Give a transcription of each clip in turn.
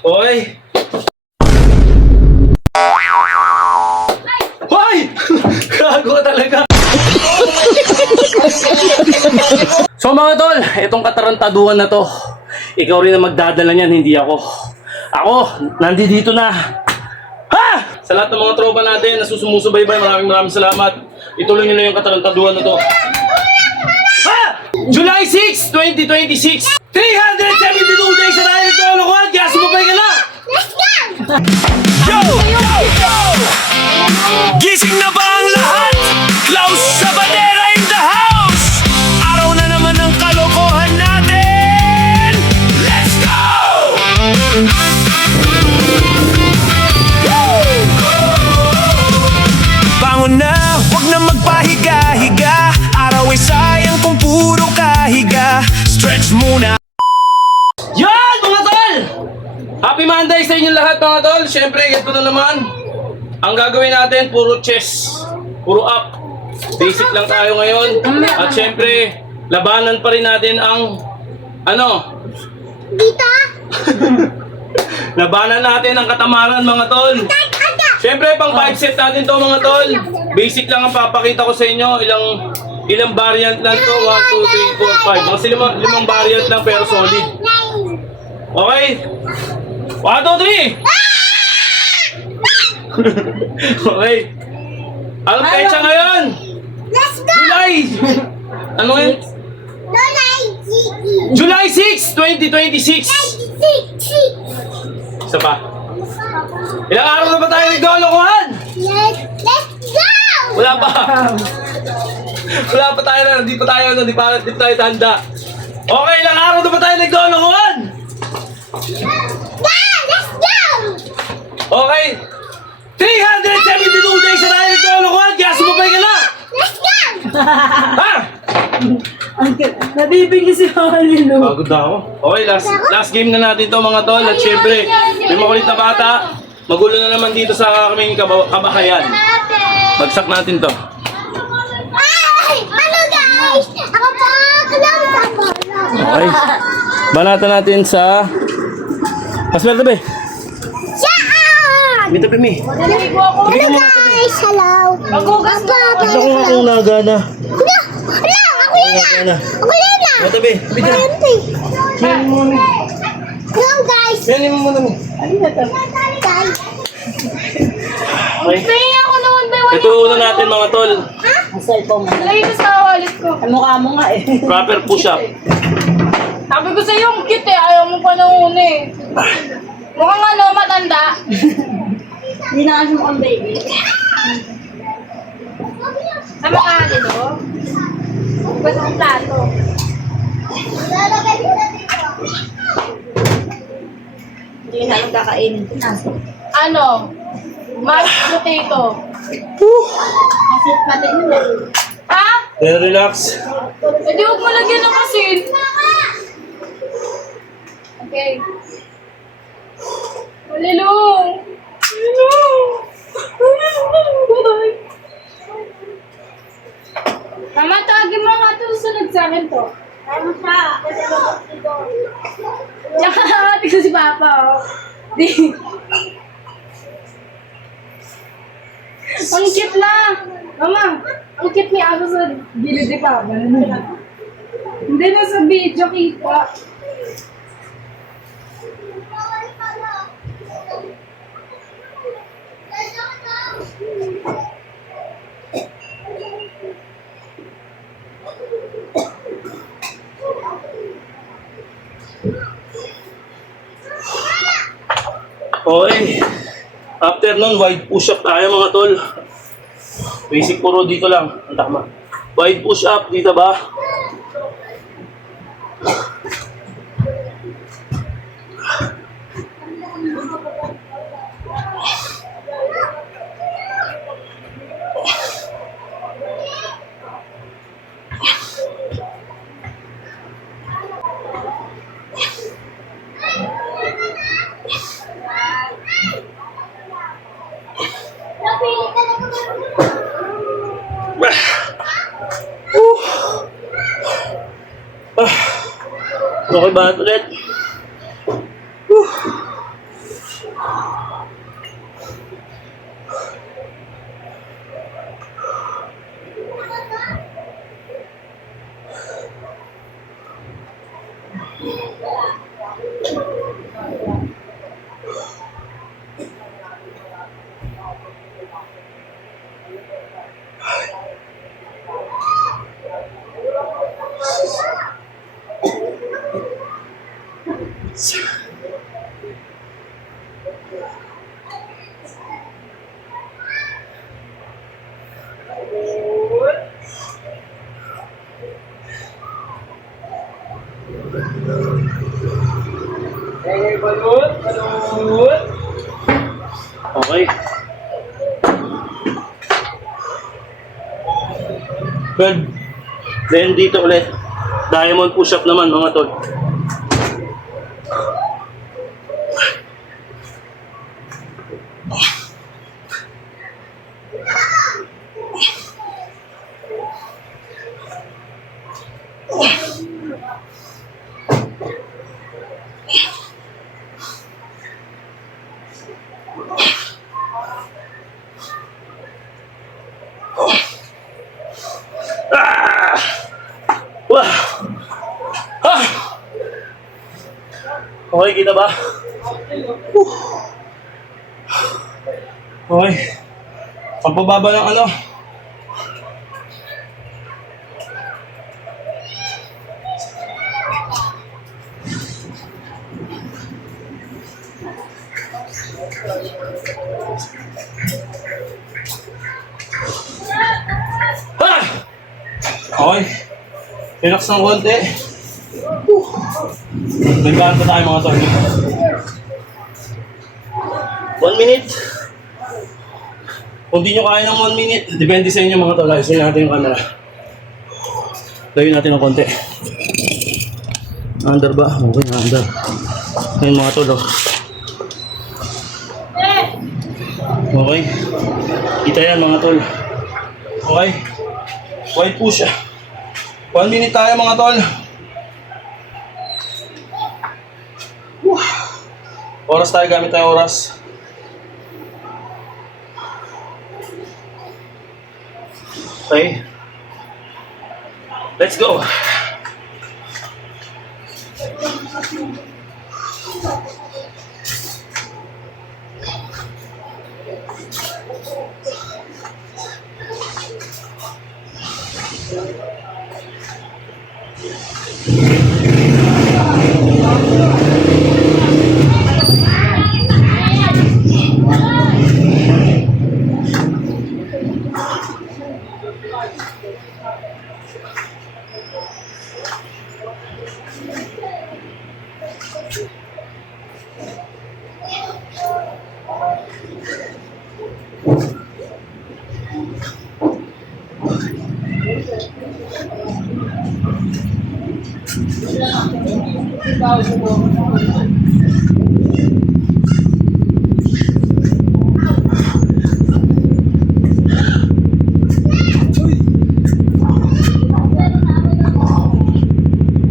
Hoy! Hoy! Gago ka talaga. So mga tol, itong katarantaduhan na to, ikaw rin ang magdadala niyan, hindi ako. Ako, nandito na. Ha! Sa lahat ng mga tropa natin na susumusubaybay, maraming salamat. Ituloy nyo na yung katarantaduhan na to. Ha! July 6, 2026, 372 days na tayo nagkakalokohan, kaya sumabay ka na! Let's go! Yo! Gising na ba ang lahat? Klaus Sabadera in the house! Araw na naman ng kalokohan natin! Let's go! Bangon na, huwag na magpahiga-higa. Araw ay sayang kung puro kahiga. Stretch muna. Yan mga tol! Happy Monday sa inyong lahat mga tol! Siyempre, ito na naman. Ang gagawin natin, puro chest, puro up. Basic lang tayo ngayon. At siyempre, labanan pa rin natin ang, Dito? labanan natin ang katamaran mga tol. Siyempre, pang 5 set natin to mga tol. Basic lang ang papakita ko sa inyo. Ilang variant lang to. 1, 2, 3, 4, 5. Mga limang variant lang pero solid. Okay? 1, 2, 3! Okay. Anong pecha ngayon? Let's go! July! Ano yun? July 6! July 6, 2026! Isa pa. Ilang araw na ba tayo nagkakalokohan? Let's go! Wala pa. Wala pa tayo na. Di pa tayo tanda. Okay, ilang araw na ba tayo nagkakalokohan? Let's go! Okay. 372 days na tayo nagkakalokohan, kaya sumabay ka na! Let's go! Ha? Nabibigil si Halilo. Pagod na ako. Okay, last game na natin to mga tol. At syempre, may makulit na bata. Magulo na naman dito sa kaming kabahayan. Bagsak natin to. Ay! Ano guys? Ako po! Kailangan sa bola. Okay. Banatan natin sa... Paswerte ba eh? Saan? May tabi mi. Hello guys! Hello! Magugas na ako. Ito kung akong nagana. Hello! Hello! Ako yan na! Ako yan na! May tabi. Bita. Yan mo muna. Hello guys! Yan mo muna mi. Guys! Okay. Pahing ako naman ba? Ito una natin mga tol. Masay po mo. Lagay ko sa wallet ko. Ang mukha mo nga eh. Proper push-up. Sabi ko sa'yo, ang cute eh. Ayaw mo pa nung una eh. Mukhang matanda. Hindi na kasi mukhang baby. Sama ka dito. Hugas ang plato. Lalagay ko na dito. Hindi na lang kakainin. Ano? Mashed potato. Mashed potato. Ha? Then relax. Hindi, huwag mo lagyan ng asin. Okay. Malilong. Malilong. Mama, tawagin mo nga ito susunod sa akin to. Ano siya? Kasi ako dito. Tsaka tignan si Papa, oh. Di. Ang cute lang. Mama, ang cute ni Aso sa gilid ni Papa. Hindi na sa video kita. Okay. After nun, wide push-up tayo mga tol. Basic puro dito lang. Ang tama. Wide push-up, dito ba? Okay ba ulit? Okay. Well, then dito ulit. Diamond push-up naman mga tol. Wah! Ah! Okay, kita ba? Okay. Pagbababa ng ano? Ah! Okay. Relax ng konti. Nagkaan pa tayo mga tol. 1 minute. Kung di nyo kaya ng 1 minute, depende sa inyo mga tol. Ayusin natin yung camera. Gawin natin ng konti. Under ba? Okay, under. Ayun mga tol. Oh. Okay. Kita yan mga tol. Okay. Wide push. 1 minute tayo mga tol. Oras tayo, gamit tayo oras. Okay. Let's go.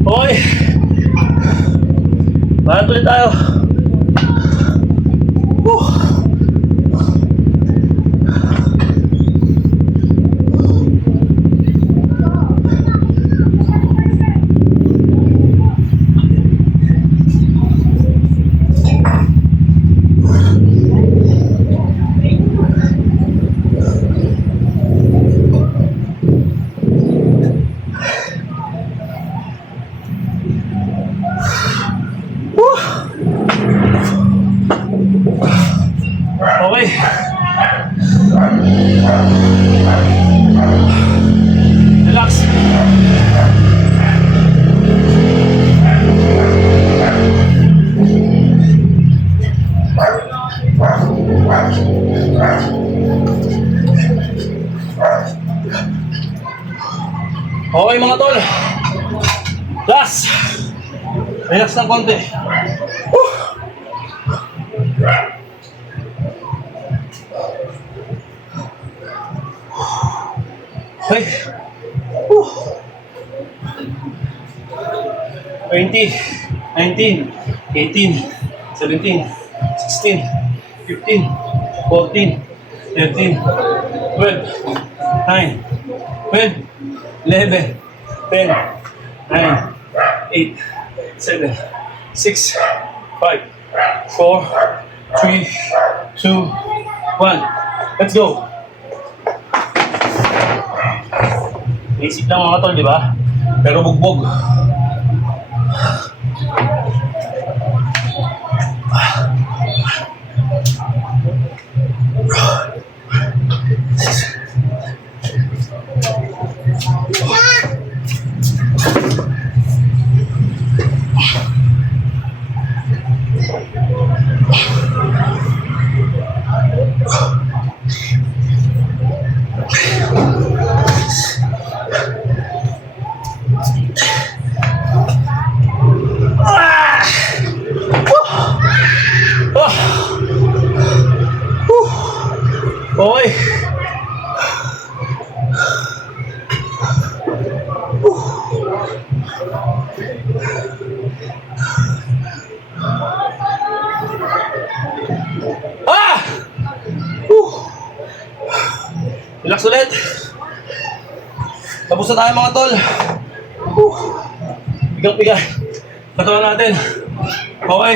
Okay. Parang tuloy tayo. Okay. Relax. Okay mga tol. Last. Relax ng konti. Okay. 20, 19, 18, 17, 16, 15, 14, 13, 12, 9, 12, 11, 10, 9, 8, 7, 6, 5, 4, 3, 2, 1. Let's go! Basic lang mga tol, di ba? Pero bugbog. Okay. Relax ulit. Tapos na tayo mga tol. Bigang-bigang. Katawan natin. Okay.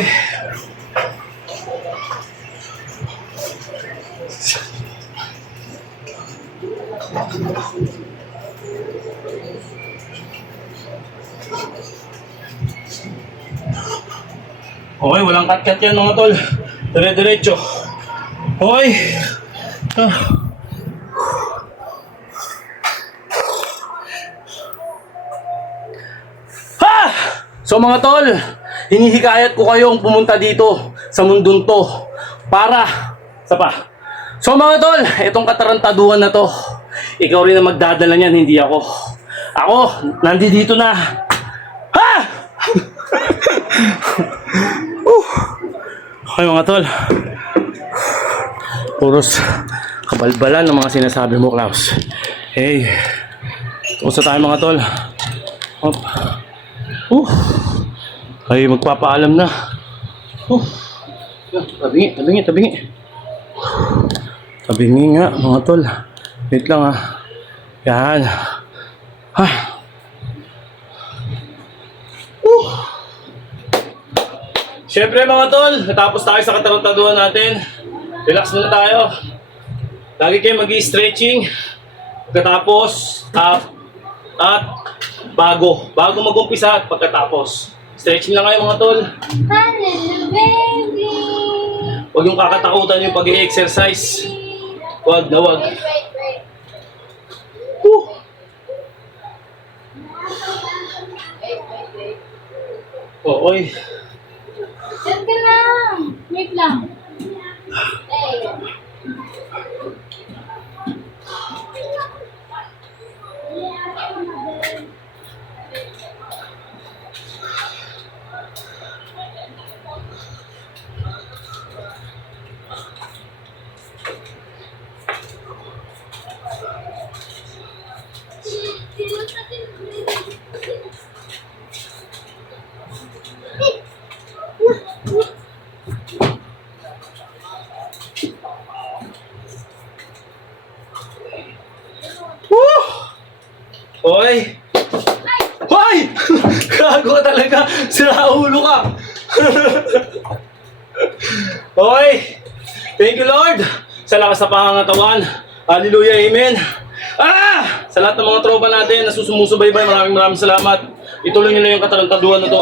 Okay, walang cut-cut yan mga tol. Dire-diretso. Okay. So mga tol, hinihikayat ko kayong pumunta dito sa mundong to para sa pa. So mga tol, itong katarantaduhan na to, ikaw rin ang magdadala niyan, hindi ako. Ako, nandito na. Ha! Okay mga tol, puros kabalbalan ng mga sinasabi mo, Klaus. Hey, kumusta tayo mga tol? Hop. Ay, magpapaalam na. Tabingi. Tabingi nga, mga tol. Wait lang ah. Yan. Ha. Siyempre mga tol, natapos tayo sa katarantaduhan natin. Relax muna tayo. Lagi kayo mag-i-stretching. Pagkatapos, at bago mag-umpisa at pagkatapos. Stretching lang kayo mga tol. Hallelujah, baby. Huwag yung kakatakutan yung pag-i-exercise. Huwag na huwag. Wait. Oy. Diyan ka lang. Wait lang. Hey. Hoy! Hoy! Gago ka talaga! Sira ulo ka! Hoy! Thank you Lord! Sa lakas na pangangatawan. Hallelujah, Amen! Sa lahat ng mga tropa natin na susumusubaybay, maraming salamat. Ituloy nyo na yung katarantaduhan na to.